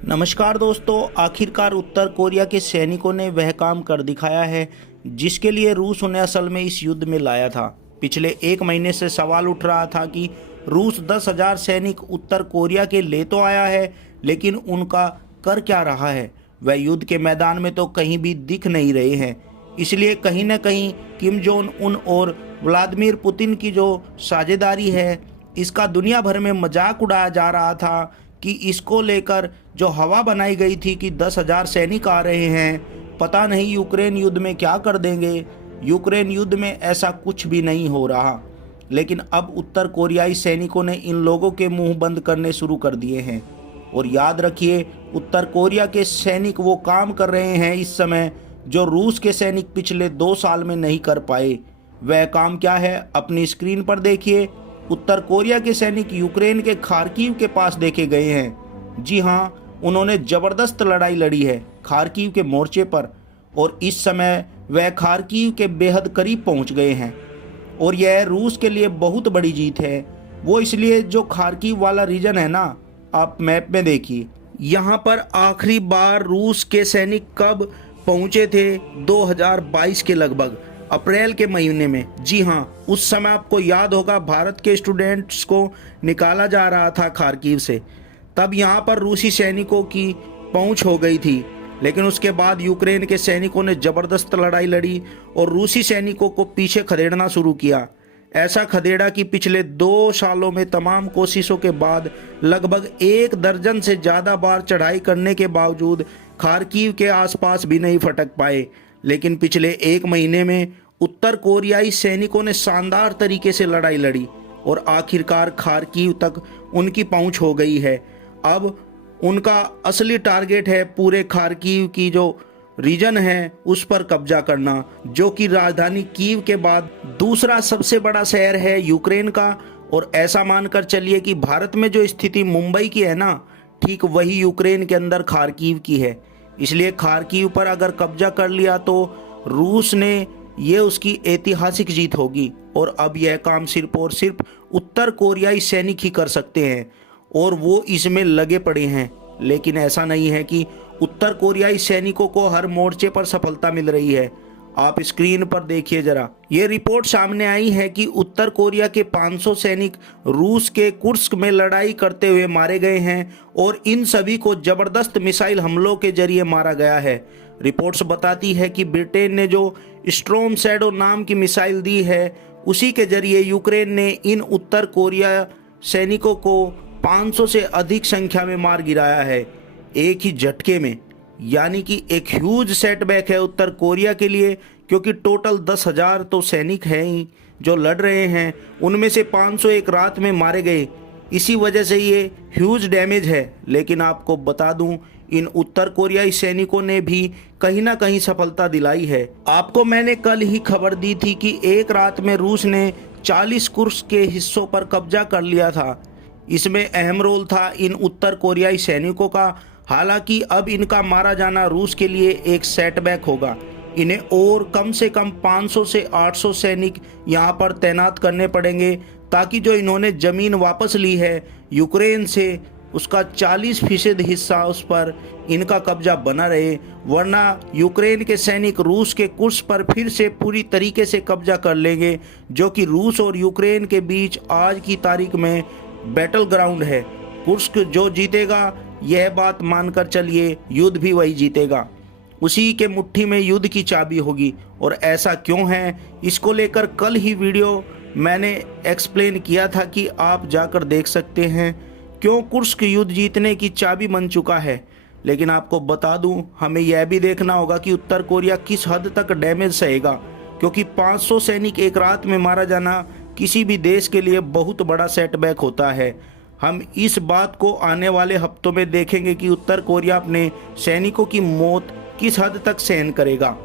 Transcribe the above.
नमस्कार दोस्तों, आखिरकार उत्तर कोरिया के सैनिकों ने वह काम कर दिखाया है जिसके लिए रूस उन्हें असल में इस युद्ध में लाया था। पिछले एक महीने से सवाल उठ रहा था कि रूस 10,000 सैनिक उत्तर कोरिया के ले तो आया है, लेकिन उनका कर क्या रहा है। वह युद्ध के मैदान में तो कहीं भी दिख नहीं रहे हैं। इसलिए कहीं न कहीं किम जोंग उन और व्लादिमीर पुतिन की जो साझेदारी है, इसका दुनिया भर में मजाक उड़ाया जा रहा था कि इसको लेकर जो हवा बनाई गई थी कि 10,000 सैनिक आ रहे हैं, पता नहीं यूक्रेन युद्ध में क्या कर देंगे। यूक्रेन युद्ध में ऐसा कुछ भी नहीं हो रहा, लेकिन अब उत्तर कोरियाई सैनिकों ने इन लोगों के मुंह बंद करने शुरू कर दिए हैं। और याद रखिए, उत्तर कोरिया के सैनिक वो काम कर रहे हैं इस समय जो रूस के सैनिक पिछले 2 साल में नहीं कर पाए। वह काम क्या है, अपनी स्क्रीन पर देखिए। उत्तर कोरिया के सैनिक यूक्रेन के खार्किव के पास देखे गए हैं। जी हाँ, उन्होंने ज़बरदस्त लड़ाई लड़ी है खार्किव के मोर्चे पर, और इस समय वह खार्किव के बेहद करीब पहुंच गए हैं। और यह रूस के लिए बहुत बड़ी जीत है। वो इसलिए जो खार्किव वाला रीजन है ना, आप मैप में देखिए, यहाँ पर आखिरी बार रूस के सैनिक कब पहुँचे थे, 2022 के लगभग अप्रैल के महीने में। जी हाँ, उस समय आपको याद होगा भारत के स्टूडेंट्स को निकाला जा रहा था खार्किव से, तब यहाँ पर रूसी सैनिकों की पहुँच हो गई थी। लेकिन उसके बाद यूक्रेन के सैनिकों ने ज़बरदस्त लड़ाई लड़ी और रूसी सैनिकों को पीछे खदेड़ना शुरू किया। ऐसा खदेड़ा कि पिछले 2 सालों में तमाम कोशिशों के बाद लगभग 1 दर्जन से ज़्यादा बार चढ़ाई करने के बावजूद खार्किव के आसपास भी नहीं फटक पाए। लेकिन पिछले 1 महीने में उत्तर कोरियाई सैनिकों ने शानदार तरीके से लड़ाई लड़ी और आखिरकार खार्किव तक उनकी पहुंच हो गई है। अब उनका असली टारगेट है पूरे खार्किव की जो रीजन है उस पर कब्जा करना, जो कि राजधानी कीव के बाद दूसरा सबसे बड़ा शहर है यूक्रेन का। और ऐसा मानकर चलिए कि भारत में जो स्थिति मुंबई की है ना, ठीक वही यूक्रेन के अंदर खार्किव की है। इसलिए खार्किव पर अगर कब्जा कर लिया तो रूस ने ये उसकी ऐतिहासिक जीत होगी। और अब यह काम सिर्फ और सिर्फ उत्तर कोरियाई सैनिक ही कर सकते हैं, और वो इसमें लगे पड़े हैं। लेकिन ऐसा नहीं है कि उत्तर कोरियाई सैनिकों को हर मोर्चे पर सफलता मिल रही है। आप स्क्रीन पर देखिए जरा, ये रिपोर्ट सामने आई है कि उत्तर कोरिया के 500 सैनिक रूस के कुर्स्क में लड़ाई करते हुए मारे गए हैं, और इन सभी को जबरदस्त मिसाइल हमलों के जरिए मारा गया है। रिपोर्ट्स बताती है कि ब्रिटेन ने जो स्टॉर्म शैडो नाम की मिसाइल दी है, उसी के जरिए यूक्रेन ने इन उत्तर कोरिया सैनिकों को 500 से अधिक संख्या में मार गिराया है एक ही झटके में। यानी कि एक ह्यूज सेटबैक है उत्तर कोरिया के लिए, क्योंकि टोटल 10,000 तो सैनिक हैं ही जो लड़ रहे हैं, उनमें से 500 एक रात में मारे गए। इसी वजह से ये ह्यूज डैमेज है। लेकिन आपको बता दूं, इन उत्तर कोरियाई सैनिकों ने भी कहीं ना कहीं सफलता दिलाई है। आपको मैंने कल ही खबर दी थी कि एक रात में रूस ने 40 कुर्स्क के हिस्सों पर कब्जा कर लिया था। इसमें अहम रोल था इन उत्तर कोरियाई सैनिकों का। हालांकि अब इनका मारा जाना रूस के लिए एक सेटबैक होगा। इन्हें और कम से कम 500 से 800 सैनिक यहाँ पर तैनात करने पड़ेंगे, ताकि जो इन्होंने ज़मीन वापस ली है यूक्रेन से, उसका 40% हिस्सा उस पर इनका कब्जा बना रहे। वरना यूक्रेन के सैनिक रूस के कुर्स्क पर फिर से पूरी तरीके से कब्जा कर लेंगे, जो कि रूस और यूक्रेन के बीच आज की तारीख में बैटल ग्राउंड है। कुर्स्क जो जीतेगा, यह बात मानकर चलिए, युद्ध भी वही जीतेगा। उसी के मुट्ठी में युद्ध की चाबी होगी। और ऐसा क्यों है, इसको लेकर कल ही वीडियो मैंने एक्सप्लेन किया था कि आप जाकर देख सकते हैं क्यों कुर्स्क युद्ध जीतने की चाबी बन चुका है। लेकिन आपको बता दूं, हमें यह भी देखना होगा कि उत्तर कोरिया किस हद तक डैमेज सहेगा, क्योंकि 500 सैनिक एक रात में मारा जाना किसी भी देश के लिए बहुत बड़ा सेटबैक होता है। हम इस बात को आने वाले हफ्तों में देखेंगे कि उत्तर कोरिया अपने सैनिकों की मौत किस हद तक सहन करेगा।